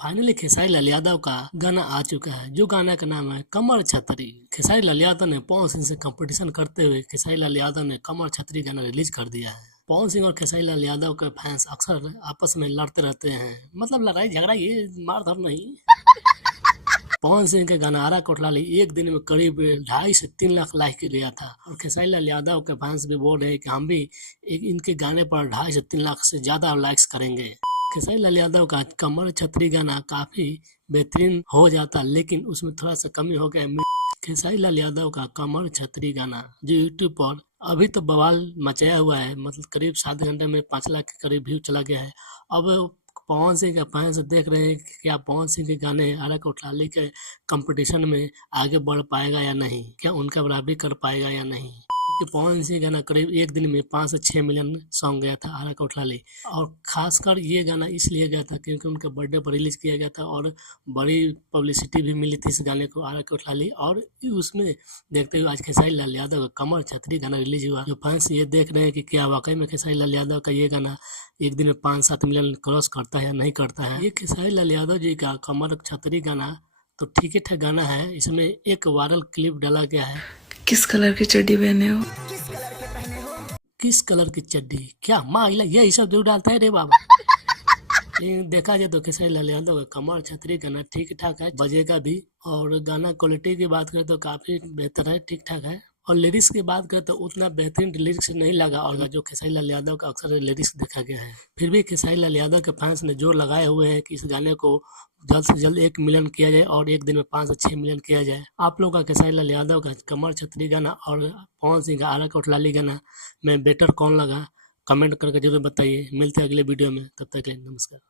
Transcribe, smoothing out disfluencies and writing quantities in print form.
Finally Khesari Lal Yadav का गाना आ चुका है, जो गाना का नाम है कमर छतरी। खेसारी लाल यादव ने पवन सिंह से कंपटीशन करते हुए खेसारी लाल यादव ने कमर छतरी गाना रिलीज कर दिया है। पवन सिंह और खेसारी लाल यादव के फैंस अक्सर आपस में लड़ते रहते हैं, मतलब लड़ाई झगड़ा, ये मारधर नहीं। पवन सिंह के गाना आरा कोठलाली एक दिन में करीब 2.5 से 3 लाख लाइक लिया था और खेसारी लाल यादव के फैंस भी बोल रहे हैं कि हम भी इनके गाने पर 2.5 से 3 लाख से ज्यादा लाइक्स करेंगे। खेसारी लाल यादव का कमर छतरी गाना काफी बेहतरीन हो जाता, लेकिन उसमें थोड़ा सा कमी हो गया। खेसारी लाल यादव का कमर छतरी गाना जो यूट्यूब पर अभी तो बवाल मचाया हुआ है, मतलब करीब 7 घंटे में 5 लाख के करीब व्यू चला गया है। अब पवन सिंह के फैंस देख रहे हैं कि क्या पवन सिंह के गाने आरा कोठलाली के कंपटीशन में आगे बढ़ पाएगा या नहीं, क्या उनका बराबरी कर पाएगा या नहीं। क्योंकि पवन सिंह गाना करीब एक दिन में 5 से 6 मिलियन सॉन्ग गया था आरा कोठलाली, और खासकर ये गाना इसलिए गया था क्योंकि उनके बर्थडे पर रिलीज किया गया था और बड़ी पब्लिसिटी भी मिली थी इस गाने को आरा कोठलाली। और उसमें देखते हुए आज खेसारी लाल यादव का कमर छतरी गाना रिलीज हुआ, जो फैंस ये देख रहे हैं कि क्या वाकई में खेसारी लाल यादव का ये गाना एक दिन में 5-7 मिलियन क्रॉस करता है या नहीं करता है। ये खेसारी लाल यादव जी का कमर छतरी गाना तो ठीक ठाक गाना है। इसमें एक वायरल क्लिप डाला गया है। किस कलर की चड्डी पहने हो? किस कलर की चड्डी, क्या माइला ये सब जो डालता है रे बाबा। लेकिन देखा जाए तो खेसारी लाल यादव का कमर छतरी गाना ठीक ठाक है, बजेगा भी। और गाना क्वालिटी की बात करें तो काफी बेहतर है, ठीक ठाक है। और लिरिक्स की बात करें तो उतना बेहतरीन लिरिक्स नहीं लगा, और जो खेसारी लाल यादव का अक्सर लिरिक्स देखा गया है। फिर भी खेसारी लाल यादव के फैंस ने जोर लगाए हुए हैं कि इस गाने को जल्द से जल्द 1 मिलियन किया जाए और एक दिन में 5 से 6 मिलियन किया जाए। आप लोगों का खेसारी लाल यादव का कमर छतरी गाना और पवन सिंह का आरा कोठलाली गाना में बेटर कौन लगा, कमेंट करके जरूर बताइए। मिलते हैं अगले वीडियो में, तब तक के लिए नमस्कार।